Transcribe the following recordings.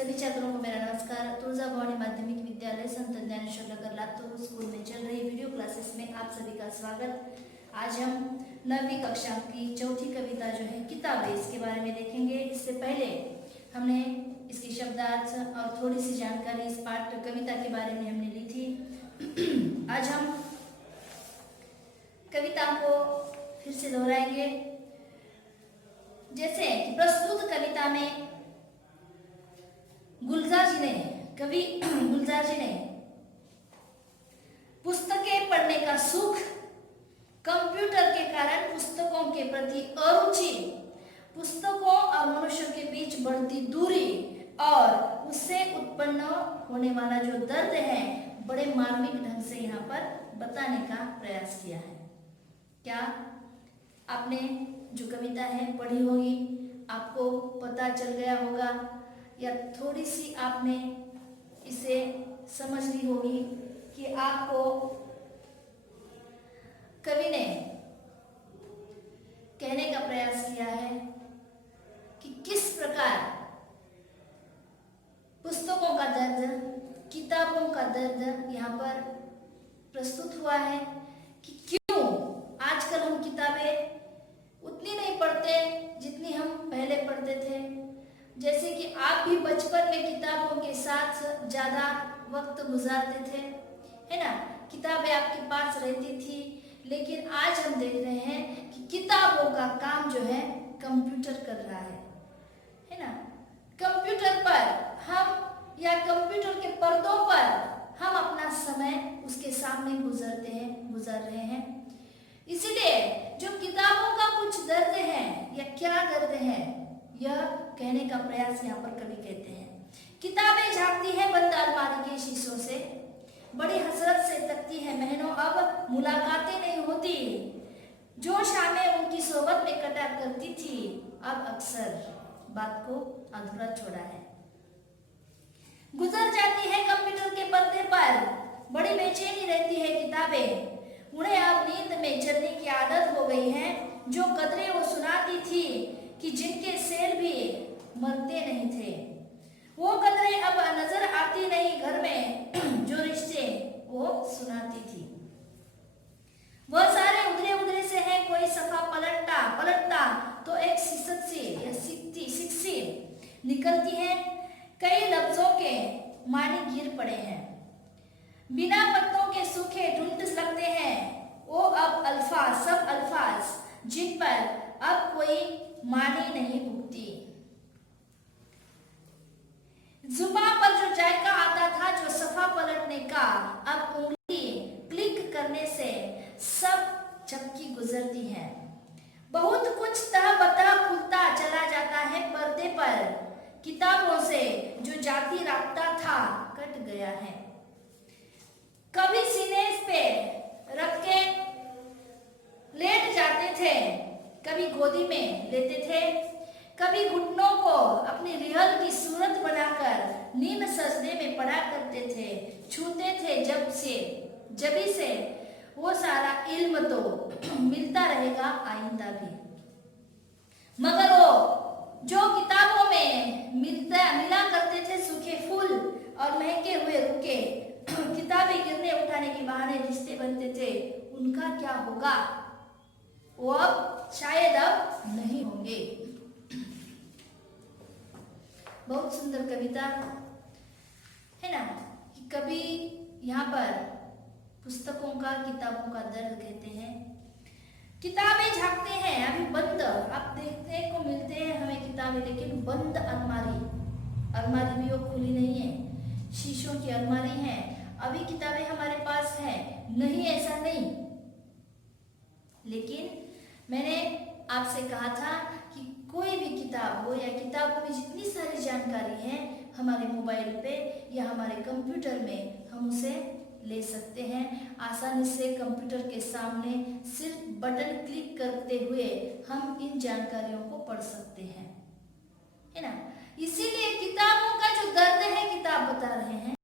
सभी छात्रों को मेरा नमस्कार। तुलजा भवानी माध्यमिक विद्यालय संत ज्ञानेश्वर नगर लातूर स्कूल में चल रही वीडियो क्लासेस में आप सभी का स्वागत। आज हम 9वीं कक्षा की चौथी कविता जो है किताब है, इसके बारे में देखेंगे। इससे पहले हमने इसकी शब्दार्थ और थोड़ी सी जानकारी इस पाठ कविता के बारे में हमने ली थी। आज हम कविता को फिर से दोहराएंगे। जैसे कि प्रस्तुत कविता में कवि गुलजार जी ने पुस्तकें पढ़ने का सुख, कंप्यूटर के कारण पुस्तकों के प्रति अरुचि, पुस्तकों और मनुष्य के बीच बढ़ती दूरी और उससे उत्पन्न होने वाला जो दर्द है, बड़े मार्मिक ढंग से यहाँ पर बताने का प्रयास किया है। क्या आपने जो कविता है पढ़ी होगी, आपको पता चल गया होगा या थोड़ी सी आपने इसे समझ ली होगी कि आपको कवि ने कहने का प्रयास किया है कि किस प्रकार पुस्तकों का दर्द, किताबों का दर्द यहाँ पर प्रस्तुत हुआ है कि क्यों आजकल हम किताबें उतनी नहीं पढ़ते जितनी हम पहले पढ़ते थे। जैसे कि आप भी बचपन में किताबों के साथ ज़्यादा वक्त गुजारते थे, है ना। किताबें आपके पास रहती थी, लेकिन आज हम देख रहे हैं कि किताबों का काम जो है कंप्यूटर कर रहा है ना। कंप्यूटर पर हम या कंप्यूटर के पर्दों पर हम अपना समय उसके सामने गुजार रहे हैं। इसीलिए जो किताबों का कुछ दर्द है या क्या दर्द है, यह कहने का प्रयास यहाँ पर कवि कहते हैं। किताबें झांकती है बंद अलमारी के शीशों से, बड़ी हसरत से तकती है महीनों, अब मुलाकातें नहीं होती। जो शामें उनकी सोबत में कटा करती थी, अब अक्सर बात को अधूरा छोड़ा है। गुजर जाती है कंप्यूटर के पर्दे पर, बड़ी बेचैनी रहती है किताबें, उन्हें अब नींद में चलने की आदत हो गई है। जो कदरें वो सुनाती थी कि जिनके सेल भी मरते नहीं थे, वो कदरें अब नजर आती नहीं घर में, जो रिश्ते वो सुनाती थी। वह सारे उधरे उधरे से है, कोई सफा पलटता तो एक सिसक से या सिक्सी निकलती है। कई लफ्जों के मानी गिर पड़े हैं, बिना पत्तों के सूखे ढूंढ लगते हैं। वो अब सब अल्फाज जिन पर अब कोई मानी नहीं उगती। जुबान पर जो जायका आता था, जो सफा पलटने का, अब उंगली क्लिक करने से सब झपकी गुजरती है। बहुत कुछ तह बतह खुलता चला जाता है पर्दे पर, किताबों से जो जाती रास्ता था कट गया है। कभी सीने पे रख के लेट जाते थे, कभी गोदी में लेते थे, कभी घुटनों को अपनी रिहल की सूरत बनाकर नीम सजदे में पड़ा करते थे। छूते थे जबी से वो सारा इल्म तो मिलता रहेगा आइंदा भी। मगर वो जो किताबों में मिला करते थे सूखे फूल और महके हुए रुके किताबें गिरने उठाने के बहाने रिश्ते बनते थे, उनका क्या होगा? वो अब शायद अब नहीं होंगे। बहुत सुंदर कविता है ना। कि कभी यहाँ पर पुस्तकों का, किताबों का दर्द कहते हैं। किताबें झांकते हैं, अभी बंद आप देखने को मिलते हैं हमें किताबें, लेकिन बंद अलमारी भी वो खुली नहीं है। शीशों की अलमारी है, अभी किताबें हमारे पास है, नहीं ऐसा नहीं। लेकिन मैंने आपसे कहा था कि कोई भी किताब हो या किताबों में जितनी सारी जानकारी है, हमारे मोबाइल पे या हमारे कंप्यूटर में हम उसे ले सकते हैं। आसानी से कंप्यूटर के सामने सिर्फ बटन क्लिक करते हुए हम इन जानकारियों को पढ़ सकते हैं, है ना। इसीलिए किताबों का जो दर्द है, किताब बता रहे हैं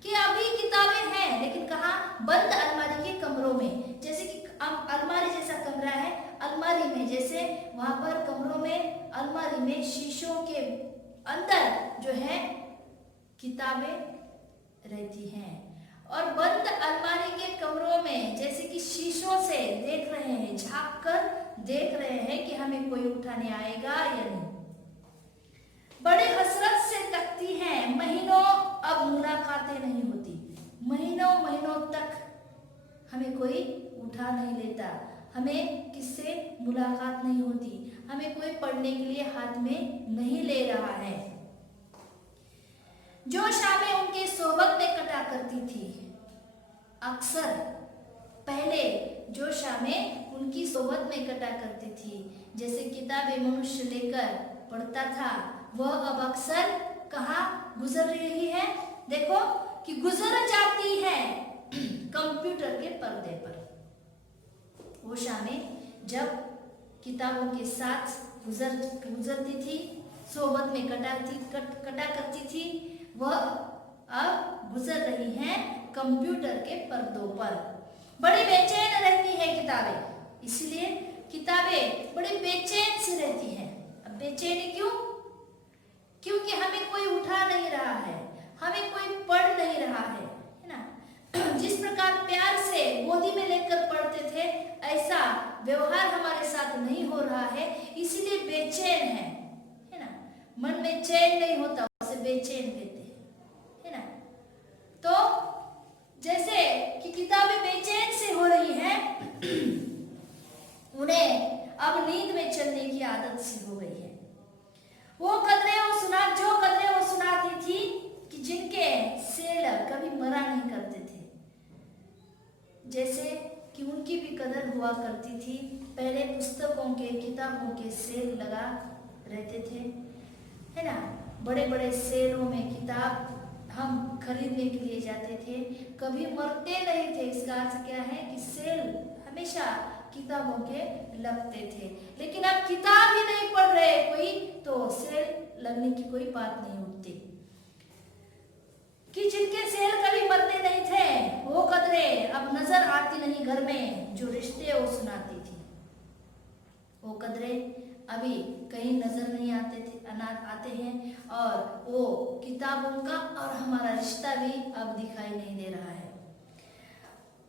कि अभी किताबें हैं, लेकिन कहाँ? बंद अलमारी के कमरों में। जैसे कि अलमारी जैसा कमरा है, अलमारी में जैसे वहां पर कमरों में अलमारी में शीशों के अंदर जो है किताबें रहती हैं। और बंद अलमारी के कमरों में जैसे कि शीशों से देख रहे हैं, झांक कर देख रहे हैं कि हमें कोई उठाने आएगा या नहीं। बड़े हसरत से तकती हैं, महीनों अब मुलाकातें नहीं होती, महीनों महीनों तक हमें कोई उठा नहीं लेता, हमें किससे मुलाकात नहीं होती, हमें कोई पढ़ने के लिए हाथ में नहीं ले रहा है। जो शामें उनके सोबत में कटा करती थी, अक्सर पहले जो शामें उनकी सोबत में कटा करती थी, जैसे किताबें मनुष्य लेकर पढ़ता था, वह अब अक्सर कहाँ गुजर रही है? देखो कि गुजर जाती है कंप्यूटर के पर्दे पर। वो शामें जब किताबों के साथ गुजरती थी, सोबत में कटा करती थी, वह अब गुजर रही हैं कंप्यूटर के पर्दों पर। बड़ी बेचैन रहती है किताबें, इसलिए किताबें बड़ी बेचैन सी रहती हैं। अब बेचैनी क्यों? क्योंकि हमें कोई उठा नहीं रहा है, हमें कोई पढ़ नहीं रहा है ना। जिस प्रकार प्यार से गोदी में लेकर पढ़ते थे, ऐसा व्यवहार हमारे साथ नहीं हो रहा है, इसीलिए बेचैन है ना। मन में चैन नहीं होता, उसे बेचैन कहते हैं, है ना। तो जैसे कि किताबें बेचैन से हो रही हैं, उन्हें अब नींद में चलने की आदत सी हो गई है। जो कदरें वो सुनाती थी कि जिनके सेल कभी मरा नहीं करते थे, जैसे कि उनकी भी कदर हुआ करती थी। पहले पुस्तकों के, किताबों के सेल लगा रहते थे, है ना। बड़े बड़े सेलों में किताब हम खरीदने के लिए जाते थे, कभी मरते नहीं थे। इसका अर्थ क्या है कि सेल हमेशा किताबों के लगते थे। लेकिन अब किताब ही नहीं पढ़ रहे कोई, तो सेल लगने की कोई बात नहीं उठती। कि जिनके सेल कभी मरते नहीं थे, वो कदरें अब नजर आती नहीं घर में, जो रिश्ते वो सुनाती थी, वो कदरें अभी कहीं नजर नहीं आते हैं। और वो किताबों का और हमारा रिश्ता भी अब दिखाई नहीं दे रहा है।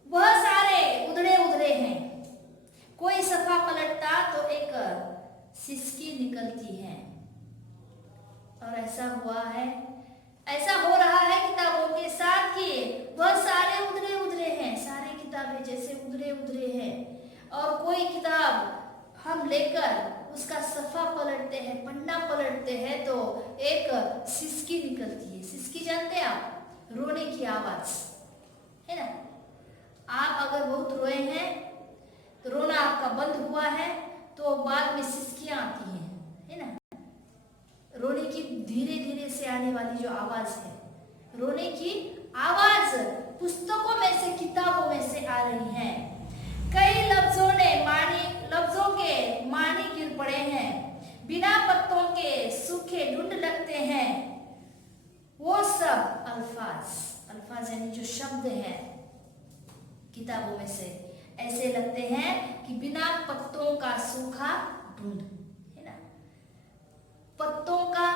वह सारे उधड़े हैं, कोई सफा पलटता तो एक सिसकी निकलती है। और ऐसा हो रहा है किताबों के साथ कि वह सारे उधड़े हैं, सारे किताबें जैसे उधड़े हैं। और कोई किताब हम लेकर उसका सफा पलटते हैं, पन्ना पलटते हैं, तो एक सिसकी निकलती है। सिसकी जानते हैं आप? रोने की आवाज, है ना। आप अगर बहुत रोए हैं तो रोना आपका बंद हुआ है, तो बाद में सिसकियां आती हैं, है ना। रोने की धीरे धीरे से आने वाली जो आवाज है, रोने की आवाज पुस्तकों में से, किताबों में से आ रही है। कई लफ्जों के मानी गिर पड़े हैं, बिना पत्तों के सूखे ढूंढ लगते हैं। वो सब अल्फाज यानी जो शब्द हैं किताबों में से, ऐसे लगते हैं कि बिना पत्तों का सूखा ढूंढ, है ना। पत्तों का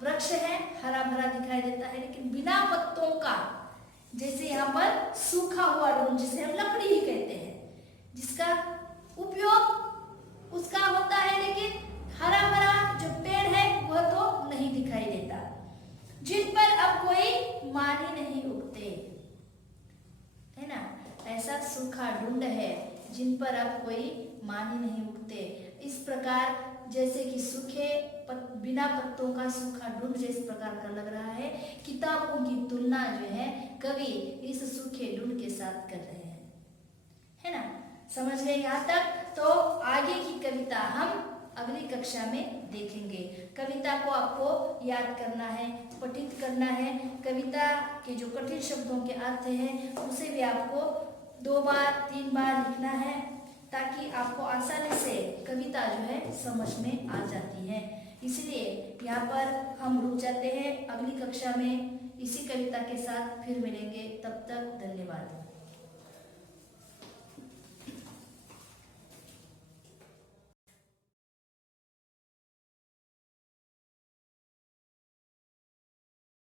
वृक्ष है, हरा भरा दिखाई देता है, लेकिन बिना पत्तों का, जैसे यहाँ पर सूखा हुआ ढूंढ, जिसे हम लकड़ी ही कहते हैं, जिसका उपयोग उसका होता है, लेकिन हरा भरा जो पेड़ है वह तो नहीं दिखाई देता, जिन पर अब कोई मानी नहीं उगते, है ना। ऐसा सूखा ढूंढ है जिन पर अब कोई मानी नहीं उगते। इस प्रकार जैसे कि बिना पत्तों का सूखा ढूंढ जिस प्रकार का लग रहा है, किताबों की तुलना जो है कवि इस सूखे ढूंढ के साथ कर रहे हैं, है ना। समझ गए यहाँ तक? तो आगे की कविता हम अगली कक्षा में देखेंगे। कविता को आपको याद करना है, पठित करना है। कविता के जो कठिन शब्दों के अर्थ हैं उसे भी आपको 2 बार 3 बार लिखना है, ताकि आपको आसानी से कविता जो है समझ में आ जाती है। इसलिए यहाँ पर हम रुक जाते हैं। अगली कक्षा में इसी कविता के साथ फिर मिलेंगे। तब तक धन्यवाद।